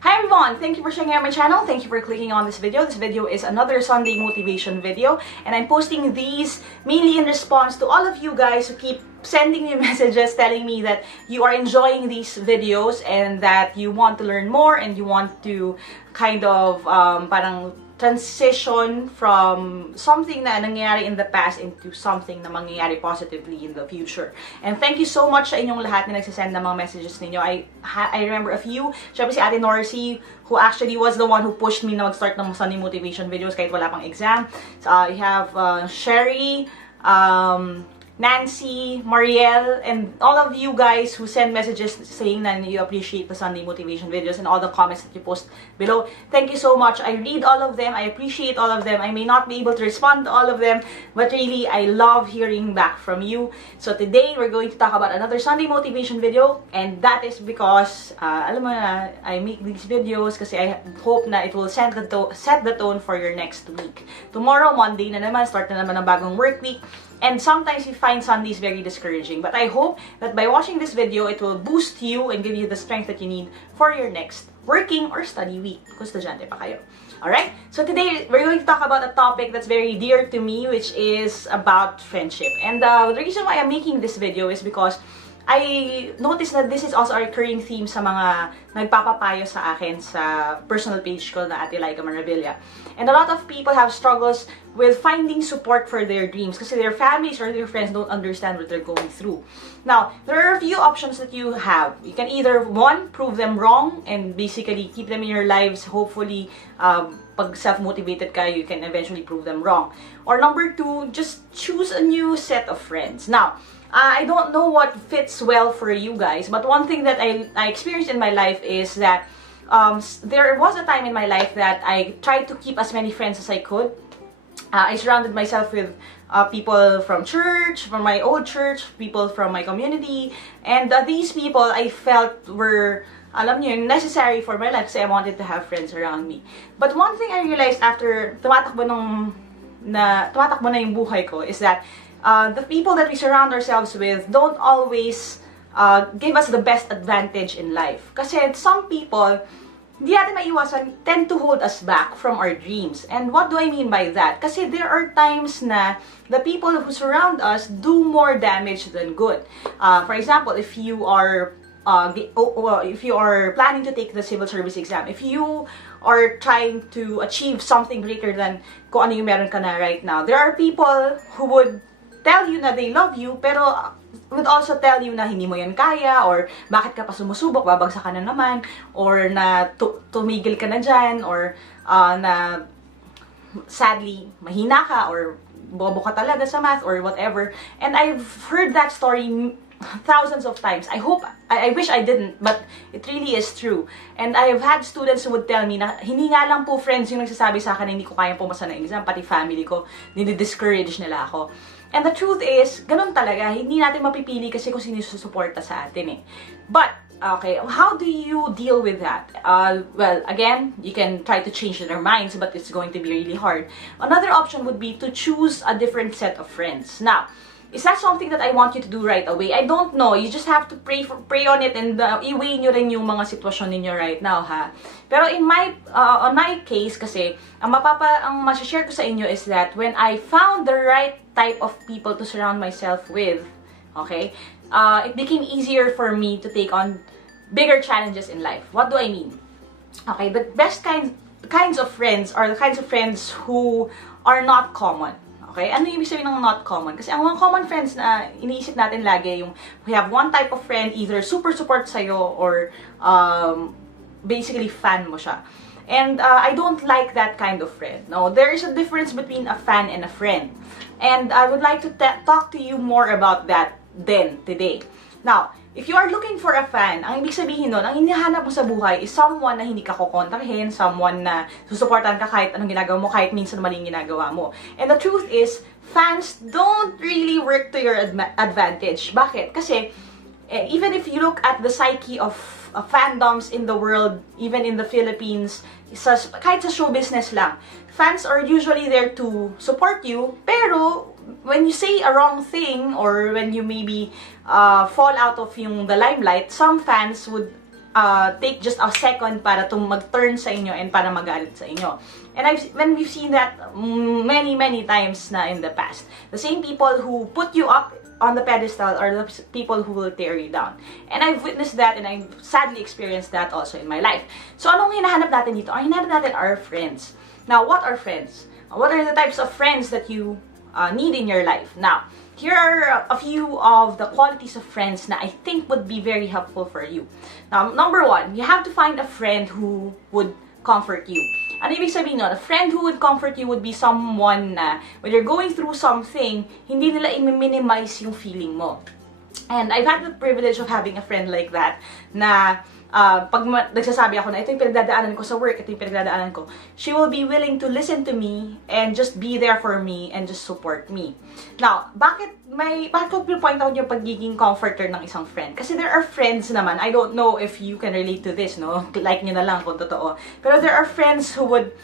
Hi everyone! Thank you for checking out my channel. Thank you for clicking on this video. This video is another Sunday motivation video, and I'm posting these mainly in response to all of you guys who keep sending me messages telling me that you are enjoying these videos and that you want to learn more and you want to kind of parang transition from something na nangyayari in the past into something na mangyayari positively in the future. And thank you so much sa inyong lahat na nagsisend ng mga messages ninyo. I remember a few. Siyempre si Ate Norcy, who actually was the one who pushed me na mag-start ng Sunday motivation videos kahit wala pang exam. So, you have Sherry, Nancy, Marielle, and all of you guys who send messages saying that you appreciate the Sunday motivation videos and all the comments that you post below. Thank you so much. I read all of them. I appreciate all of them. I may not be able to respond to all of them, but really, I love hearing back from you. So today, we're going to talk about another Sunday motivation video, and that is because, alam mo na, I make these videos kasi I hope na it will set the tone for your next week. Tomorrow, Monday na naman, start na naman ang bagong work week. And sometimes you find Sundays very discouraging. But I hope that by watching this video, it will boost you and give you the strength that you need for your next working or study week. Kung estudyante pa kayo. Alright? So today, we're going to talk about a topic that's very dear to me, which is about friendship. And the reason why I'm making this video is because I noticed that this is also a recurring theme sa mga nagpapapayo sa akin sa personal page ko na Ate Lyqa Maravilla. And a lot of people have struggles with finding support for their dreams kasi their families or their friends don't understand what they're going through. Now, there are a few options that you have. You can either, one, prove them wrong and basically keep them in your lives. Hopefully, pag self-motivated ka, you can eventually prove them wrong. Or number two, just choose a new set of friends. Now, I don't know what fits well for you guys, but one thing that I experienced in my life is that there was a time in my life that I tried to keep as many friends as I could. I surrounded myself with people from church, from my old church, people from my community, and these people I felt were, alam niyo, necessary for my life kasi I wanted to have friends around me. But one thing I realized after tumatakbo na yung buhay ko is that the people that we surround ourselves with don't always give us the best advantage in life. Kasi some people, hindi natin maiwasan, tend to hold us back from our dreams. And what do I mean by that? Kasi there are times na the people who surround us do more damage than good. For example, if you are planning to take the civil service exam, if you are trying to achieve something greater than kung ano yung meron ka na right now, there are people who would tell you na they love you, pero would also tell you na hindi mo yan kaya, or bakit ka pa sumusubok, babagsak ka na naman, or na tumigil ka na dyan, or na sadly, mahina ka, or bobo ka talaga sa math, or whatever. And I've heard that story thousands of times. I wish I didn't, but it really is true. And I've had students who would tell me na hindi nga lang po friends yung nagsasabi sa akin na hindi ko kayang pumasa ng exam, pati family ko, nidi-discourage nila ako. And the truth is, ganun talaga, hindi natin mapipili kasi kung sino susuporta sa atin eh. But, okay, how do you deal with that? Well, again, you can try to change their minds, but it's going to be really hard. Another option would be to choose a different set of friends. Now, is that something that I want you to do right away? I don't know. You just have to pray on it and i-weigh nyo rin yung mga sitwasyon ninyo right now, ha? Pero on my case kasi, ang masashare ko sa inyo is that when I found the right type of people to surround myself with, okay, it became easier for me to take on bigger challenges in life. What do I mean? Okay, the best kinds of friends are the kinds of friends who are not common. Okay? Ano yung ibig sabihin ng not common? Kasi ang mga common friends na iniisip natin lagi, yung we have one type of friend, either super support sa'yo or basically fan mo siya. And I don't like that kind of friend. No, there is a difference between a fan and a friend. And I would like to talk to you more about that today. Now, if you are looking for a fan, ang ibig sabihin nun, ang hinahanap mo sa buhay is someone na hindi ka kukontrahin, someone na susuportahan ka kahit anong ginagawa mo, kahit minsan maling ginagawa mo. And the truth is, fans don't really work to your advantage. Bakit? Kasi, even if you look at the psyche of fandoms in the world, even in the Philippines, kahit sa show business lang, fans are usually there to support you, pero when you say a wrong thing or when you maybe fall out of the limelight, some fans would take just a second para mag-turn sa inyo and para magalit sa inyo. And when we've seen that many times na in the past. The same people who put you up on the pedestal are the people who will tear you down. And I've witnessed that and I've sadly experienced that also in my life. So anong hinahanap natin dito? Ang hinahanap natin are friends. Now, what are friends? What are the types of friends that you need in your life? Now, here are a few of the qualities of friends na I think would be very helpful for you. Now, number one, you have to find a friend who would comfort you. Ano ibig sabihin nun? A friend who would comfort you would be someone na when you're going through something, hindi nila i-minimize yung feeling mo. And I've had the privilege of having a friend like that na pag nagsasabi ako na ito yung pinagdadaanan ko sa work, ito yung pinagdadaanan ko, she will be willing to listen to me and just be there for me and just support me. Now, bakit ko point out yung pagiging comforter ng isang friend? Kasi there are friends naman, I don't know if you can relate to this, no? Like nyo na lang kung totoo. Pero there are friends who would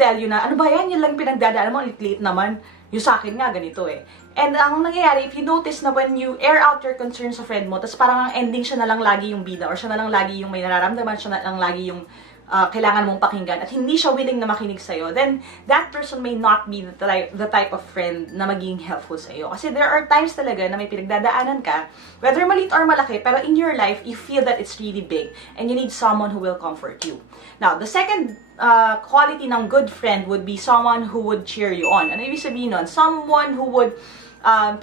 tell you na, ano ba yan? Yan lang pinagdadaanan mo, lit-lit naman. Yung sa akin nga, ganito eh. And ang nangyayari, if you notice na when you air out your concerns sa friend mo, tapos parang ang ending siya na lang lagi yung bida, or siya na lang lagi yung may nararamdaman, siya na lang lagi yung kailangan mong pakinggan, at hindi siya willing na makinig sa'yo, then that person may not be the type of friend na maging helpful sa'yo. Kasi there are times talaga na may pinagdadaanan ka, whether maliit or malaki, pero in your life, you feel that it's really big, and you need someone who will comfort you. Now, the second quality ng good friend would be someone who would cheer you on. Ano ibig sabihin nun? Someone who would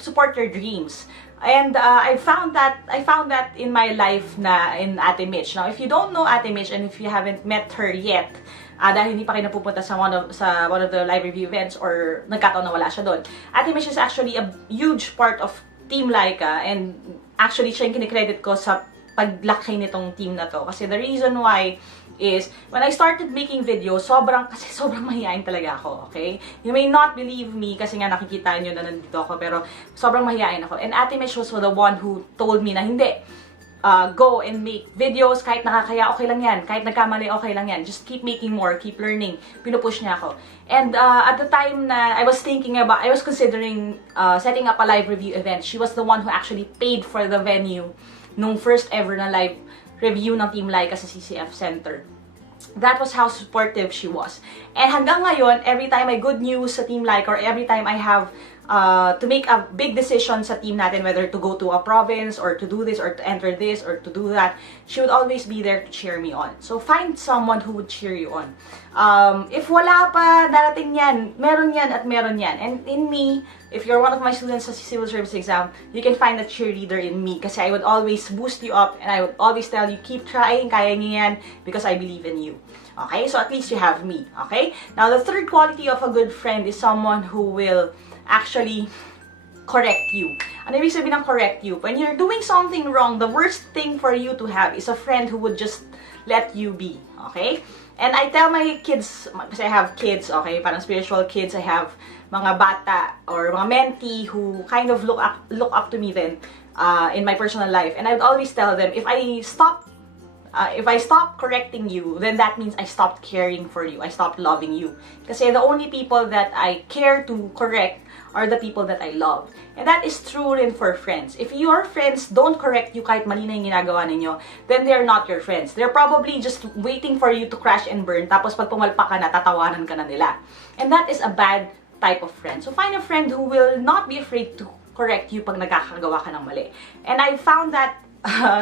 support your dreams. And I found that in my life na in Ate Mitch. Now, if you don't know Ate Mitch and if you haven't met her yet, dahil hindi pa kayo napupunta sa one of the live review events or nagkataon na wala siya doon, Ate Mitch is actually a huge part of Team Lyqa, and actually siya yung kinikredit ko sa paglaki nitong team na to. Kasi the reason why is, when I started making videos, sobrang mahihain talaga ako, okay? You may not believe me kasi nga nakikita nyo na nandito ako, pero sobrang mahihain ako. And Ate Mitch was the one who told me na hindi, go and make videos, kahit nakakaya, okay lang yan. Kahit nagkamali, okay lang yan. Just keep making more, keep learning. Pinupush niya ako. And at the time na I was considering setting up a live review event, she was the one who actually paid for the venue nung first ever na live review ng Team Lyqa sa CCF Center. That was how supportive she was. And hanggang ngayon, every time may good news sa Team Lyqa, or every time I have to make a big decision sa team natin, whether to go to a province, or to do this, or to enter this, or to do that, she would always be there to cheer me on. So find someone who would cheer you on. If wala pa darating yan, meron yan at meron yan. And in me, if you're one of my students sa civil service exam, you can find a cheerleader in me, kasi I would always boost you up, and I would always tell you, keep trying, kaya niyo yan, because I believe in you. Okay? So at least you have me. Okay? Now, the third quality of a good friend is someone who will actually correct you. Ano ibig sabihin ng correct you? When you're doing something wrong, the worst thing for you to have is a friend who would just let you be. Okay? And I tell my kids, kasi I have kids, okay, parang spiritual kids, I have mga bata or mga mentee who kind of look up to me then in my personal life. And I would always tell them, if I stop correcting you, then that means I stopped caring for you. I stopped loving you. Kasi the only people that I care to correct are the people that I love. And that is true rin for friends. If your friends don't correct you kahit mali na yung ginagawa ninyo, then they're not your friends. They're probably just waiting for you to crash and burn, tapos pag pumalpak ka na, tatawanan ka na nila. And that is a bad type of friend. So find a friend who will not be afraid to correct you pag nagkakagawa ka ng mali. And I found that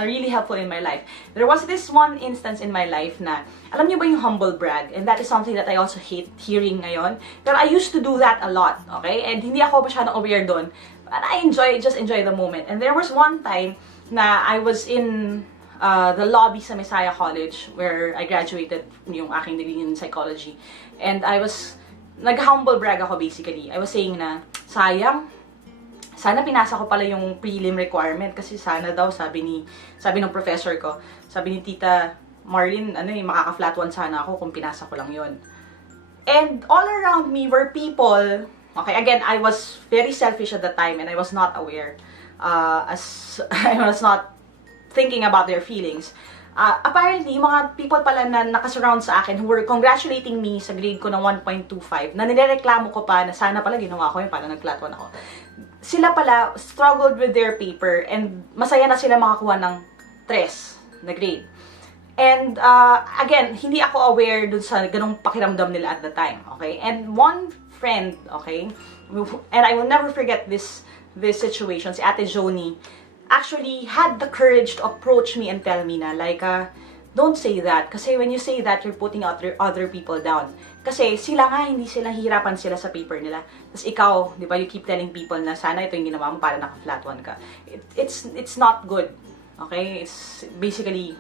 really helpful in my life. There was this one instance in my life na, alam niyo ba yung humble brag? And that is something that I also hate hearing ngayon. Pero I used to do that a lot, okay? And hindi ako masyadong aware doon. But I just enjoy the moment. And there was one time na I was in the lobby sa Messiah College where I graduated yung aking degree in psychology. And nag-humble brag ako basically. I was saying na, sayang, sana pinasa ko pala yung prelim requirement kasi sana daw, sabi ng professor ko, sabi ni Tita Marlene, makaka-flat 1 sana ako kung pinasa ko lang yon. And all around me were people, okay, again, I was very selfish at the time and I was not aware, as I was not thinking about their feelings. Apparently, mga people pala na nakasurround sa akin who were congratulating me sa grade ko ng 1.25, na nirereklamo ko pa na sana pala ginawa ko yun para nag-flat 1 ako. Sila pala struggled with their paper and masaya na sila makakuha ng 3. na grade. And again, hindi ako aware dun sa ganong pakiramdam nila at the time, okay? And one friend, okay, and I will never forget this situation, si Ate Joni, actually had the courage to approach me and tell me na, like, don't say that. Kasi when you say that, you're putting other people down. Kasi sila nga, hindi sila hihirapan sila sa paper nila. Tapos ikaw, di ba, you keep telling people na sana ito yung ginawa mo para naka-flat one ka. It's not good. Okay? It's basically,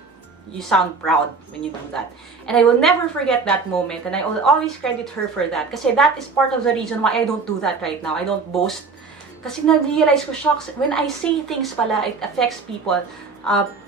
you sound proud when you do that. And I will never forget that moment. And I will always credit her for that. Kasi that is part of the reason why I don't do that right now. I don't boast. Kasi na-realize ko, shocks, when I say things pala, it affects people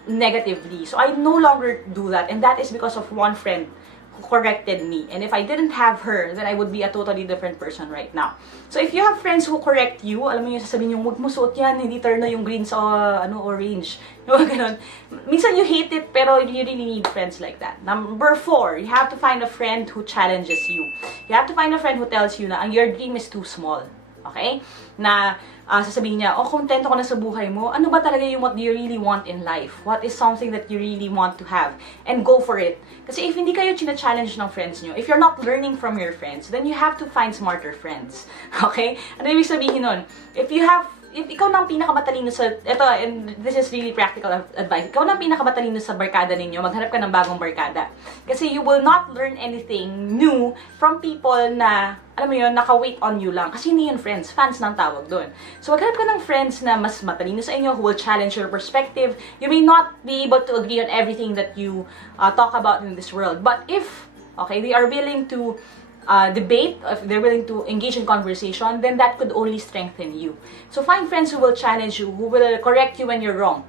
negatively. So I no longer do that. And that is because of one friend who corrected me. And if I didn't have her, then I would be a totally different person right now. So if you have friends who correct you, alam mo yung sasabihin yung, huwag mo suot yan, hindi turn na yung green sa orange. Yung ganun. Minsan you hate it, pero you really need friends like that. Number 4, you have to find a friend who challenges you. You have to find a friend who tells you na your dream is too small. Okay? Na sasabihin niya, kontento ko na sa buhay mo. Ano ba talaga yung what do you really want in life? What is something that you really want to have? And go for it. Kasi if hindi kayo china-challenge ng friends nyo, if you're not learning from your friends, then you have to find smarter friends. Okay? Ano ibig sabihin nun? If ikaw nang pinakamatalino sa, ito, and this is really practical advice, ikaw nang pinakamatalino sa barkada ninyo, maghanap ka ng bagong barkada. Kasi you will not learn anything new from people na, alam mo yun, naka-wait on you lang. Kasi hindi yun friends, fans nang tawag doon. So maghanap ka ng friends na mas matalino sa inyo, who will challenge your perspective. You may not be able to agree on everything that you talk about in this world. But if, okay, they are willing to debate, if they're willing to engage in conversation, then that could only strengthen you. So find friends who will challenge you, who will correct you when you're wrong.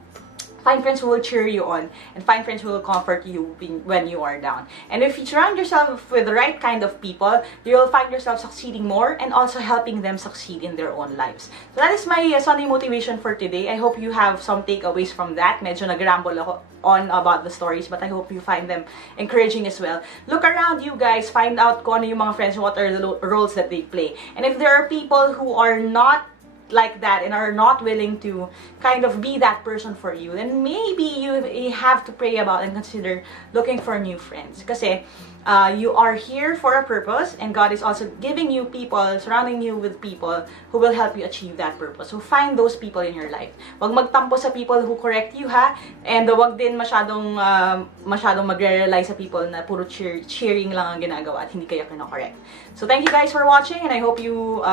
Find friends who will cheer you on, and find friends who will comfort you when you are down. And if you surround yourself with the right kind of people, you will find yourself succeeding more and also helping them succeed in their own lives. So that is my Sunday motivation for today. I hope you have some takeaways from that. Medyo nag-ramble ako on about the stories, but I hope you find them encouraging as well. Look around you guys, find out kung ano yung mga friends, what are the roles that they play. And if there are people who are not like that and are not willing to kind of be that person for you, then maybe you have to pray about and consider looking for new friends. Kasi you are here for a purpose, and God is also giving you people, surrounding you with people who will help you achieve that purpose. So find those people in your life. Wag magtampo sa people who correct you, ha? And wag din masyadong magre-rely sa people na puro cheering lang ang ginagawa at hindi kayo correct. So thank you guys for watching, and I hope you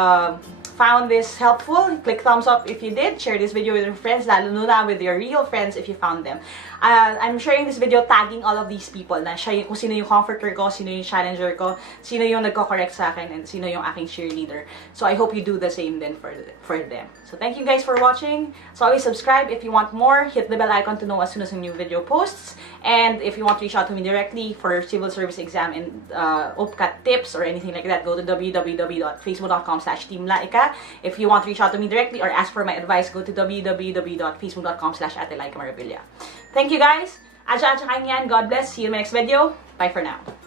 found this helpful. Click thumbs up if you did. Share this video with your friends, lalo na with your real friends if you found them. I'm sharing this video tagging all of these people na siya kung sino yung comforter ko, sino yung challenger ko, sino yung nagko-correct sa akin, and sino yung aking cheerleader. So I hope you do the same then for them. So thank you guys for watching. So always subscribe if you want more. Hit the bell icon to know as soon as a new video posts. And if you want to reach out to me directly for civil service exam and OPCAT tips or anything like that, go to www.facebook.com/Team Lyqa. If you want to reach out to me directly or ask for my advice, go to www.facebook.com/Ate Lyqa Marabilia. Thank you guys. Aja kayo yan. God bless. See you in my next video. Bye for now.